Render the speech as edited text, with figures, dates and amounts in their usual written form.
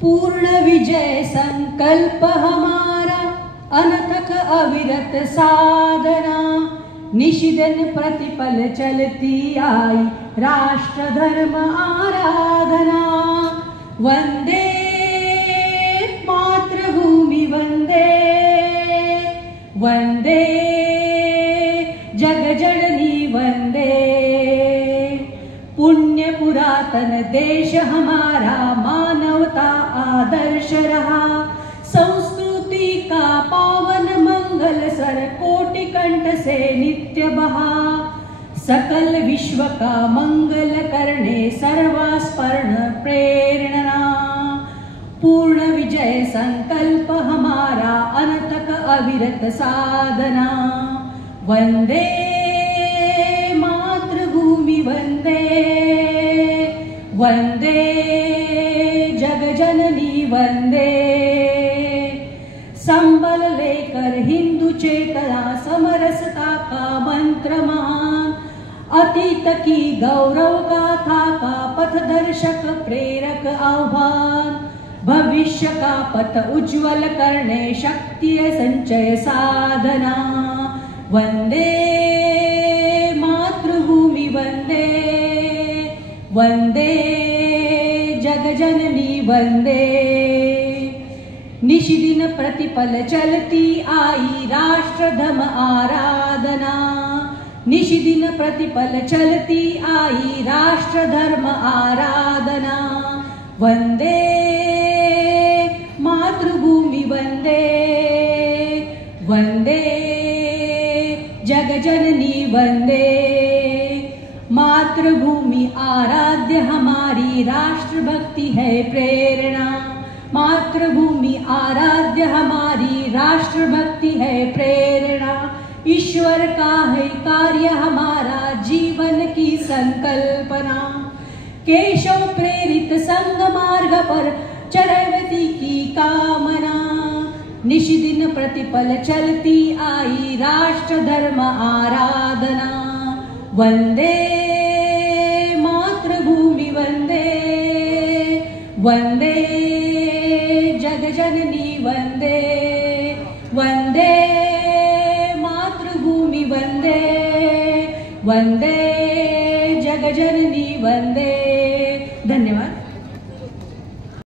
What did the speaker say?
पूर्ण विजय संकल्प हमारा, अनथक अविरत साधना। निशिदिन प्रतिपल चलती आई राष्ट्र धर्म आराधना। वंदे मातृभूमि वंदे, वंदे जगजननी वंदे। पुण्य पुरातन देश हमारा, मानवता आदर्श रहा। संस्कृति का पावन मंगल स्वर, कोटि कंठ से नित्य बहा। सकल विश्व का मंगल करने, सर्वास्पर्ण प्रेरणा। पूर्ण विजय संकल्प हमारा, अनथक अविरत साधना। वंदे मातृभूमि वंदे, वंदे जगजननी वंदे। संबल लेकर हिंदू चेतना, समरसता का मंत्र महान। अतीत की गौरव गाथा का पथदर्शक प्रेरक आह्वान। भविष्य का पथ उज्ज्वल करने, शक्ति संचय साधना। वंदे मातृभूमि वंदे, वंदे जगजननी वंदे। निशिदिन प्रतिपल चलती आई राष्ट्र धर्म आराधना। निशिदिन प्रतिपल चलती आई राष्ट्र धर्म आराधना। वंदे मातृभूमि वंदे, वंदे जगजननी वंदे। मातृभूमि आराध्य हमारी, राष्ट्र भक्ति है प्रेरणा। मातृभूमि आराध्य हमारी, राष्ट्र भक्ति है प्रेरणा। ईश्वर का है कार्य हमारा, जीवन की संकल्पना। केशव प्रेरित संग मार्ग पर चरवती की कामना। निशिदिन प्रतिपल चलती आई राष्ट्र धर्म आराधना। वंदे मातृभूमि वंदे, वंदे जगजननी वंदे। वंदे मातृभूमि वंदे, वंदे जगजननी वंदे।